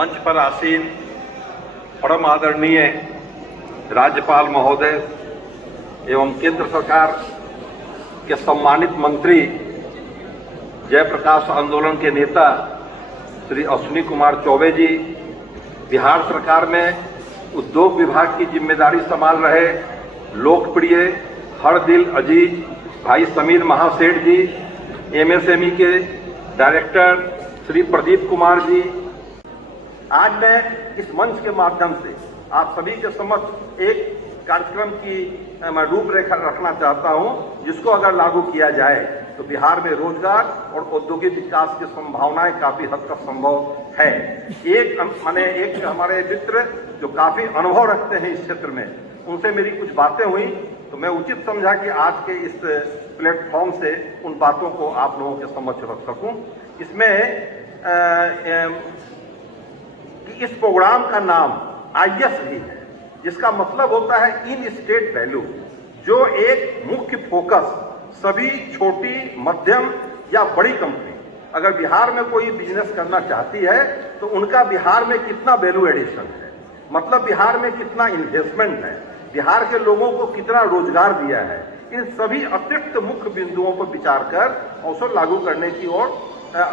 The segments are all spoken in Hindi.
मंच पर आसीन परम आदरणीय राज्यपाल महोदय एवं केंद्र सरकार के सम्मानित मंत्री जयप्रकाश आंदोलन के नेता श्री अश्विनी कुमार चौबे जी, बिहार सरकार में उद्योग विभाग की जिम्मेदारी संभाल रहे लोकप्रिय हर दिल अजीज भाई समीर महासेठ जी, एमएसएमई के डायरेक्टर श्री प्रदीप कुमार जी, आज मैं इस मंच के माध्यम से आप सभी के समक्ष एक कार्यक्रम की मैं रूपरेखा रखना चाहता हूं, जिसको अगर लागू किया जाए तो बिहार में रोजगार और औद्योगिक विकास की संभावनाएं काफी हद तक संभव है। एक हमारे मित्र जो काफी अनुभव रखते हैं इस क्षेत्र में, उनसे मेरी कुछ बातें हुई तो मैं उचित समझा कि आज के इस प्लेटफॉर्म से उन बातों को आप लोगों के समक्ष रख सकूं। इसमें इस प्रोग्राम का नाम IS भी है, जिसका मतलब होता है इन स्टेट वैल्यू, जो एक मुख्य फोकस सभी छोटी मध्यम या बड़ी कंपनी अगर बिहार में कोई बिजनेस करना चाहती है तो उनका बिहार में कितना वैल्यू एडिशन है, मतलब बिहार में कितना इन्वेस्टमेंट है, बिहार के लोगों को कितना रोजगार दिया है, इन सभी अतिरिक्त मुख्य बिंदुओं पर विचार कर अवसर लागू करने की ओर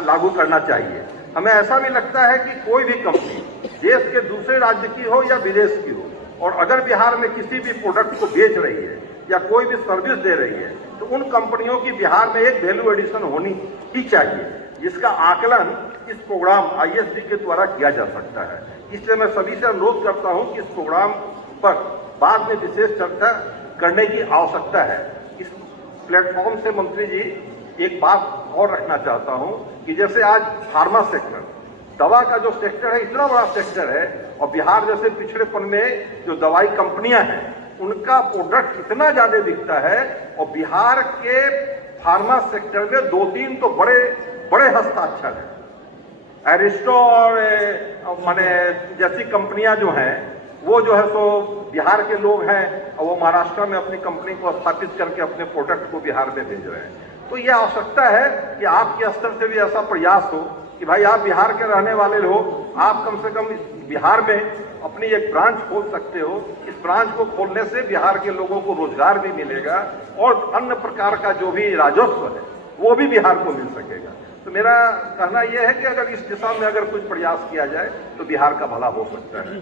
लागू करना चाहिए। हमें ऐसा भी लगता है कि कोई भी कंपनी देश के दूसरे राज्य की हो या विदेश की हो, और अगर बिहार में किसी भी प्रोडक्ट को बेच रही है या कोई भी सर्विस दे रही है तो उन कंपनियों की बिहार में एक वैल्यू एडिशन होनी ही चाहिए, जिसका आकलन इस प्रोग्राम ISD के द्वारा किया जा सकता है। इसलिए मैं सभी से अनुरोध करता हूं कि इस प्रोग्राम पर बाद में विशेष चर्चा करने की आवश्यकता है। इस प्लेटफॉर्म से मंत्री जी एक बात और रखना चाहता हूं कि जैसे आज फार्मा सेक्टर, दवा का जो सेक्टर है, इतना बड़ा सेक्टर है, और बिहार जैसे पिछड़ेपन में जो दवाई कंपनियां हैं उनका प्रोडक्ट इतना ज्यादा बिकता है, और बिहार के फार्मा सेक्टर में 2-3 तो बड़े बड़े हस्ताक्षर हैं। एरिस्टो और जैसी कंपनियां जो हैं वो जो है सो बिहार के लोग हैं और वो महाराष्ट्र में अपनी कंपनी को स्थापित करके अपने प्रोडक्ट को बिहार में भेज रहे हैं। तो ये आवश्यकता है कि आपके स्तर से भी ऐसा प्रयास हो कि भाई आप बिहार के रहने वाले हो, आप कम से कम इस बिहार में अपनी एक ब्रांच खोल सकते हो। इस ब्रांच को खोलने से बिहार के लोगों को रोजगार भी मिलेगा और अन्य प्रकार का जो भी राजस्व है वो भी बिहार को मिल सकेगा। तो मेरा कहना यह है कि अगर इस दिशा में अगर कुछ प्रयास किया जाए तो बिहार का भला हो सकता है।